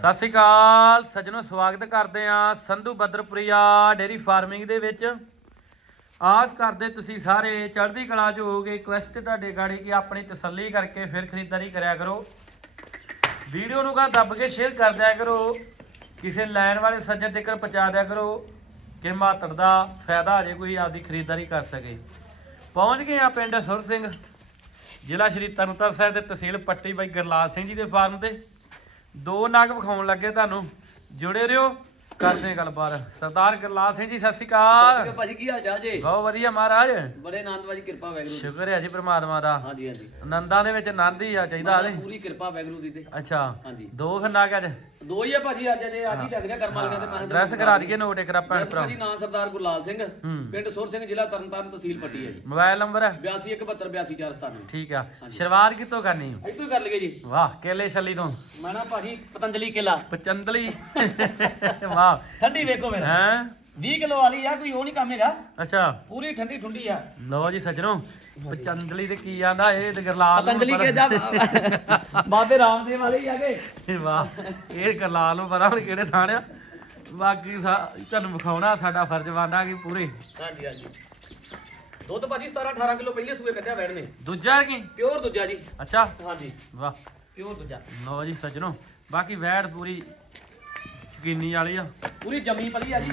ਸਤਿ ਸ਼੍ਰੀ ਅਕਾਲ, ਸੱਜਣੋ ਸਵਾਗਤ ਕਰਦੇ ਆ ਸੰਧੂ ਬਦਰਪੁਰੀਆ ਡੇਰੀ ਫਾਰਮਿੰਗ ਦੇ ਵਿੱਚ। ਆਸ ਕਰਦੇ ਤੁਸੀਂ ਸਾਰੇ ਚੜ੍ਹਦੀ ਕਲਾ 'ਚ ਹੋਗੇ ਰਿਕੁਐਸਟ ਤੁਹਾਡੇ ਗਾੜੀ ਕਿ ਆਪਣੀ ਤਸੱਲੀ ਕਰਕੇ ਫਿਰ ਖਰੀਦਦਾਰੀ ਕਰਿਆ ਕਰੋ। ਵੀਡੀਓ ਨੂੰ ਕਾ ਦੱਬ ਕੇ ਸ਼ੇਅਰ ਕਰ ਦਿਆ ਕਰੋ, ਕਿਸੇ ਲੈਣ ਵਾਲੇ ਸੱਜਣ ਤੱਕ ਪਹੁੰਚਾ ਦਿਆ ਕਰੋ ਕਿ ਮਾਤਰ ਦਾ ਫਾਇਦਾ ਹੋ ਜੇ ਕੋਈ ਆਪਦੀ ਖਰੀਦਦਾਰੀ ਕਰ ਸਕੇ। ਪਹੁੰਚ ਗਏ ਆ ਪਿੰਡ ਸੁਰ ਸਿੰਘ, ਜ਼ਿਲ੍ਹਾ ਸ਼੍ਰੀ ਤਰਨਤਾਰਨ ਸਾਹਿਬ ਦੇ ਤਹਿਸੀਲ ਪੱਟੀ ਬਾਈ ਗਰਲਾਲ ਸਿੰਘ ਜੀ ਦੇ ਫਾਰਮ ਤੇ। ਦੋ ਨਗ ਵਿਖਾਉਣ ਲੱਗੇ ਤੁਹਾਨੂੰ। ਜੁੜੇ ਰਹੋ। ਕਰਦੇ ਹਾਂ ਗੱਲਬਾਤ। ਸਰਦਾਰ ਗਰਲਾਲ ਸਿੰਘ ਜੀ ਸਤਿ ਸ਼੍ਰੀ ਸਤਿ ਸ਼੍ਰੀ ਅਕਾਲ ਅਕਾਲ ਭਾਜੀ ਕੀ ਹਾਲ ਚਾਲ ਜੀ? ਬਹੁਤ ਵਧੀਆ ਮਹਾਰਾਜ। ਬੜੇ ਆਨੰਦ ਵਾਲੀ ਕਿਰਪਾ ਵੈਗਰੂ ਦੀ। ਸ਼ੁਕਰ ਹੈ ਜੀ ਪ੍ਰਮਾਤਮਾ ਦਾ। ਹਾਂਜੀ ਹਾਂਜੀ। ਨੰਦਾਂ ਦੇ ਵਿੱਚ ਆਨੰਦ ਹੀ ਆ ਚਾਹੀਦਾ ਹਲੇ ਪੂਰੀ ਕਿਰਪਾ ਵੈਗਰੂ ਦੀ ਤੇ। ਅੱਛਾ ਹਾਂਜੀ। ਦੋ ਫਿਰ ਨਗ ਅੱਜ? ਦੋ ਹੀ ਆ ਭਾਜੀ ਅੱਜ ਜੇ ਅੱਜ ਹੀ ਲੱਗਦੀਆਂ ਕਰਮਾਂ ਲਗਾ ਤੇ। ਮੈਂ ਡਰੈਸ ਕਰਾ ਦਈਏ ਨੋਟ ਇੱਕ ਭੈਣ ਭਰਾ। ਭਾਜੀ ਨਾਂ ਸਰਦਾਰ ਗੁਰਲਾਲ ਸਿੰਘ। ਹੂੰ। ਪਿੰਡ ਸੁਰ ਸਿੰਘ ਜ਼ਿਲ੍ਹਾ ਤਰਨਤਾਰਨ ਤਹਿਸੀਲ ਪੱਟੀ ਹੈ ਜੀ। ਮੋਬਾਈਲ ਨੰਬਰ 8217282497 ਠੀਕ ਆ। ਸ਼ੁਰੂਆਤ ਕਿੱਥੋਂ ਕਰਨੀ? ਇੱਥੋਂ ਹੀ ਕਰ ਲਈਏ ਜੀ। ਵਾਹ ਕੇਲੇ ਛੱਲੀ ਤੋਂ। ਮੈਂ ਨਾ ਭਾਜੀ ਪਤੰਜਲੀ ਕਿਲਾ। ਪਚੰਦਲੀ ਵਾਹ ਠੰਡੀ ਵੇਖੋ ਮੇਰਾ ਹੈ? 20 ਕਿਲੋ ਵਾਲੀ ਆ ਕੋਈ ਉਹ ਨਹੀਂ ਕੰਮ ਹੈਗਾ। ਅੱਛਾ। ਪੂਰੀ ਠੰਡੀ ਠੁੰਡੀ ਆ। ਲਓ ਜੀ ਸੱਜਣੋ ਪਚੰਦਲੀ ਤੇ ਕੀ ਆਂਦਾ ਇਹ ਤੇ ਗਰਲਾਲ ਨੂੰ ਪਤੰਜਲੀ ਕੇ ਜਾ ਬਾਬੇ ਰਾਮਦੇਵ ਵਾਲੇ ਹੀ ਆ ਗਏ ਪਤਾ- ਵਾਹ ਇਹ ਗਰਲਾਲ ਨੂੰ ਪਤਾ ਹੁਣ ਕਿਹੜੇ ਥਾਂ ਆ। ਬਾਕੀ ਸਾ- ਤੁਹਾਨੂੰ ਵਿਖਾਉਣਾ ਸਾਡਾ ਫਰਜ਼ ਬਣਦਾ ਕਿ ਪੂਰੇ। ਹਾਂਜੀ ਹਾਂਜੀ। ਦੁੱਧ ਭਾਜੀ 17 18 ਕਿਲੋ ਪਹਿਲੇ ਸੂਏ ਕੱਢਿਆ ਬੈਠ ਨੇ। ਦੂਜਾ ਕੀ? ਪਿਓਰ ਦੂਜਾ ਜੀ। ਅੱਛਾ। ਹਾਂਜੀ। ਵਾਹ। ਪਿਓਰ ਦੂਜਾ। ਲਓ ਜੀ ਸੱਜਣੋ ਬਾਕੀ ਵੈੜ ਪੂਰੀ ਸ਼ਕੀਨੀ ਵਾਲੀ ਆ। ਪੂਰੀ ਜੰਮੀ ਪਲੀ ਆ ਜੀ।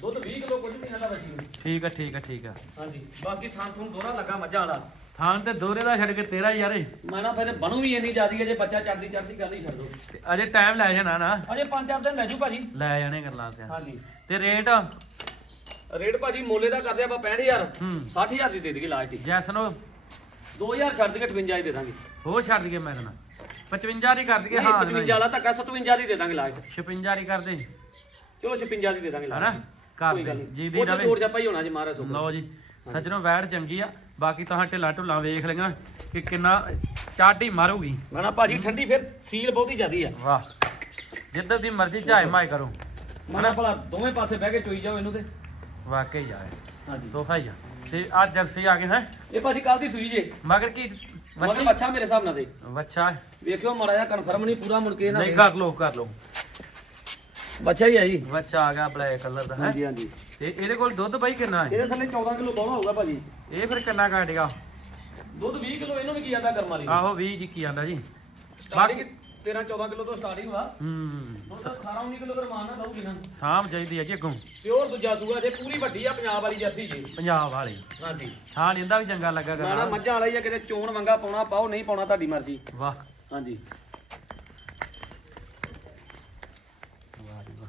ਦੁੱਧ 20 ਕਿਲੋ ਕੁਝ ਨਹੀਂ ਆਂਦਾ ਬੱਚੀ ਠੀਕ ਆ ਠੀਕ ਆ ਠੀਕ ਆ। ਹਾਂਜੀ ਬਾਕੀ ਥਾਂ ਥੂੰ ਦੋਰਾ ਲੱਗਾ ਮੱਝਾਂ ਵਾਲਾ। ਥਾਂ ਤੇ ਦੋਰੇ ਦਾ ਛੱਡ ਕੇ ਤੇਰਾ ਯਾਰ ਇਹ। ਮੈਂ ਨਾ ਫਿਰ ਬਣੂ ਵੀ ਇੰਨੀ ਜ਼ਿਆਦੀ ਹੈ ਜੇ ਬੱਚਾ ਚੜਦੀ ਚੜਦੀ ਗੱਲ ਹੀ ਛੱਡ ਦੋ। ਤੇ ਅਜੇ ਟਾਈਮ ਲੈ ਜਾਣਾ ਨਾ। ਅਜੇ ਪੰਜ ਚਾਰ ਦਿਨ ਲੈ ਜੂ ਭਾਜੀ। ਲੈ ਜਾਣੇ ਗੱਲਾਂ ਤੇ। ਹਾਂਜੀ। ਤੇ ਰੇਟ ਰੇਟ ਭਾਜੀ ਮੋਲੇ ਦਾ ਕਰਦੇ ਆਪਾਂ 65000 ਹੂੰ। 60000 ਦੀ ਦੇ ਦੇਗੀ ਲਾਸਟ ਹੀ। ਜੈਸਨੋ 2000 ਛੱਡ ਕੇ 58 ਹੀ ਦੇ ਦਾਂਗੇ। ਹੋਰ ਛੱਡ ਦਈਏ ਮੈਂ ਕਹਿੰਦਾ। 55 ਦੀ ਕਰ ਦਈਏ ਹਾਂ 55 ਵਾਲਾ ਧੱਕਾ 57 ਦੀ ਦੇ ਦਾਂਗੇ ਲਾਸਟ। 56 ਦੀ ਕਰ ਦੇ ਚਲੋ 56 ਦੀ ਦੇ ਦਾਂਗੇ ਹਨਾ? ਕਰ ਦੇ ਜੀ ਦੀ ਰਵੇ ਜੋੜ ਜਾਪਾ ਹੀ ਹੋਣਾ ਜੀ ਮਹਾਰਾਜ ਸੁਖ ਲਓ ਜੀ ਸੱਜਣੋ ਵੈੜ ਚੰਗੀ ਆ। ਬਾਕੀ ਤਾਂ ਢਿੱਲਾ ਢੁੱਲਾ ਵੇਖ ਲਈਆਂ ਕਿ ਕਿੰਨਾ ਚਾਟੀ ਮਾਰੂਗੀ। ਨਾ ਭਾਜੀ ਠੰਡੀ ਫਿਰ ਸੀਲ ਬਹੁਤੀ ਜ਼ਿਆਦੀ ਆ। ਵਾਹ। ਜਿੱਧਰ ਦੀ ਮਰਜ਼ੀ ਚਾਹੇ ਮਾਈ ਕਰੋ। ਮੈਂ ਨਾ ਭਲਾ ਦੋਵੇਂ ਪਾਸੇ ਬਹਿ ਕੇ ਚੋਈ ਜਾਓ ਇਹਨੂੰ ਤੇ। ਵਾਕਈ ਆ। ਹਾਂਜੀ। ਤੋਹਫਾ ਹੀ ਆ। ਤੇ ਆ ਜਰਸੀ ਆ ਗਏ ਹੈ? ਇਹ ਭਾਜੀ ਕੱਲ ਦੀ ਸੂਈ ਜੇ। ਮਗਰ ਕੀ ਮਤਲਬ ਬੱਚੀ ਅੱਛਾ ਮੇਰੇ ਹਿਸਾਬ ਨਾਲ ਤੇ। ਬੱਚਾ ਵੇਖਿਓ ਮਾੜਾ ਜਿਹਾ ਕਨਫਰਮ ਨਹੀਂ ਪੂਰਾ ਮੁੜ ਕੇ ਨਾ ਨਹੀਂ ਕਰ ਲੋ ਕਰ ਲੋ ਬੱਚਾ ਹੀ ਆ ਜੀ। ਬੱਚਾ ਆ ਗਿਆ ਬਲੈਕ ਕਲਰ ਦਾ ਹੈ? ਹਾਂਜੀ ਹਾਂਜੀ। ਤੇ ਇਹਦੇ ਕੋਲ ਦੁੱਧ ਬਾਈ ਕਿੰਨਾ ਹੈ? ਇਹਦੇ ਥੱਲੇ 14 ਕਿਲੋ ਪਾਉਣਾ ਹੋਊਗਾ ਭਾਜੀ। ਇਹ ਫਿਰ ਕਿੰਨਾ ਘਟ ਗਿਆ ਦੁੱਧ 20 ਕਿਲੋ ਇਹਨੂੰ ਵੀ ਕੀ ਜਾਂਦਾ ਕਰਮ ਵਾਲੀ ਆਹੋ 20 ਜੀ ਕੀ ਆਂਦਾ ਜੀ। ਸਟਾਰਟਿੰਗ 13 14 ਕਿਲੋ ਤੋਂ ਸਟਾਰਟਿੰਗ ਵਾ। ਹੂੰ। ਹੁਣ ਤਾਂ 18 19 ਕਿਲੋ ਰਮਾਨ ਨਾਲ ਦਊਗੀ ਨਾ। ਸਾਂਭ ਚਾਹੀਦੀ ਹੈ ਜੀ ਅੱਗੋਂ। ਪਿਓਰ ਦੂਜਾ ਸੂਆ ਜੇ ਪੂਰੀ ਵੱਡੀ ਆ ਪੰਜਾਬ ਵਾਲੀ ਜਰਸੀ ਜੀ। ਪੰਜਾਬ ਵਾਲੀ। ਹਾਂਜੀ। ਹਾਂ ਇਹਦਾ ਵੀ ਚੰਗਾ ਲੱਗਾ ਮੈਂ ਨਾ ਕਰਨਾ ਮੱਝਾਂ ਵਾਲਾ ਹੀ ਆ ਕਿਤੇ ਚੋਣ ਮੰਗਾ ਪਾਉਣਾ ਪਾਓ ਨਹੀਂ ਪਾਉਣਾ ਤੁਹਾਡੀ ਮਰਜ਼ੀ। ਵਾਹ। ਹਾਂਜੀ। ਵਾਹ ਜੀ। ਵਾਹ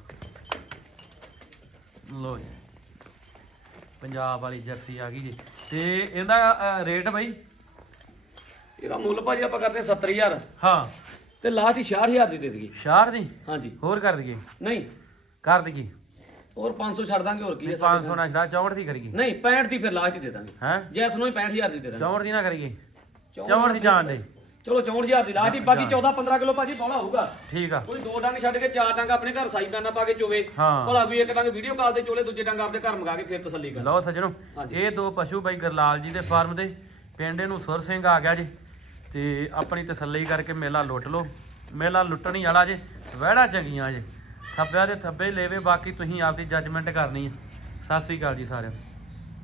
ਲੋ ਜੀ ਪੰਜਾਬ ਵਾਲੀ ਜਰਸੀ ਆ ਗਈ ਜੀ। ਤੇ ਇਹਦਾ ਅ, ਰੇਟ ਬਾਈ? ਇਹਦਾ ਮੁੱਲ ਭਾਜੀ ਆਪਾਂ ਕਰਦੇ ਹਾਂ 70000 ਹਾਂ। ਤੇ ਲਾਸਟ ਹੀ 66000 ਦੀ ਦੇ ਦੇਗੀ ਸ਼ਾਰ ਦੀ? ਹਾਂਜੀ। ਹੋਰ ਕਰ ਦਈਏ? ਨਹੀਂ। ਕਰ ਦਈਏ? ਹੋਰ 500 ਛੱਡ ਦਾਂਗੇ ਹੋਰ ਕੀ ਹੈ 500 ਨਾ ਛੜਾ 64 ਦੀ ਕਰੀਏ। ਨਹੀਂ 65 ਦੀ ਫਿਰ ਲਾਸਟ ਹੀ ਦੇ ਦਾਂਗੇ। ਹੈ? ਜੈਸ ਨੂੰ ਹੀ 65000 ਦੀ ਦੇ ਦਾਂਗੇ। 64 ਦੀ ਨਾ ਕਰੀਏ। 64 ਦੀ ਜਾਣ ਦੇ। ਚਲੋ 64000 ਦੀ ਲਾਸਟ ਹੀ ਬਾਕੀ 14 15 ਕਿਲੋ ਭਾਜੀ ਪਾਉਣਾ ਹੋਊਗਾ। ਠੀਕ ਆ। ਕੋਈ ਦੋ ਡੰਗ ਛੱਡ ਕੇ ਚਾਰ ਡੰਗ ਆਪਣੇ ਘਰ ਸਾਈ ਦਾਨਾ ਪਾ ਕੇ ਚੋਵੇ। ਭਲਾ ਵੀ ਇੱਕ ਡੰਗ ਵੀਡੀਓ ਕਾਲ ਤੇ ਚੋਲੇ ਦੂਜੇ ਡੰਗ ਆਪਣੇ ਘਰ ਮੰਗਾ ਕੇ ਫਿਰ ਤਸੱਲੀ ਕਰ। ਲਓ ਸੱਜਣੋ। ਇਹ ਦੋ ਪਸ਼ੂ ਬਾਈ ਗਰਲਾਲ ਜੀ ਦੇ ਫਾਰਮ ਦੇ। ਪਿੰਡ ਨੂੰ ਸੁਰ ਸਿੰਘ ਆ ਗਿਆ ਜੀ। ਤੇ ਆਪਣੀ ਤਸੱਲੀ ਕਰਕੇ ਮੇਲਾ ਲੁੱਟ ਲਓ। ਮੇਲਾ ਲੁੱਟਣ ਹੀ ਵਾਲਾ ਜੇ, ਵਹਿੜਾ ਚੰਗੀਆਂ ਜੇ। ਥੱਬਿਆਂ ਦੇ ਥੱਬੇ ਹੀ ਲੈਵੇ, ਬਾਕੀ ਤੁਸੀਂ ਆਪਦੀ ਜੱਜਮੈਂਟ ਕਰਨੀ ਹੈ ਸਤਿ ਸ੍ਰੀ ਅਕਾਲ ਜੀ ਸਾਰਿਆਂ ਨੂੰ।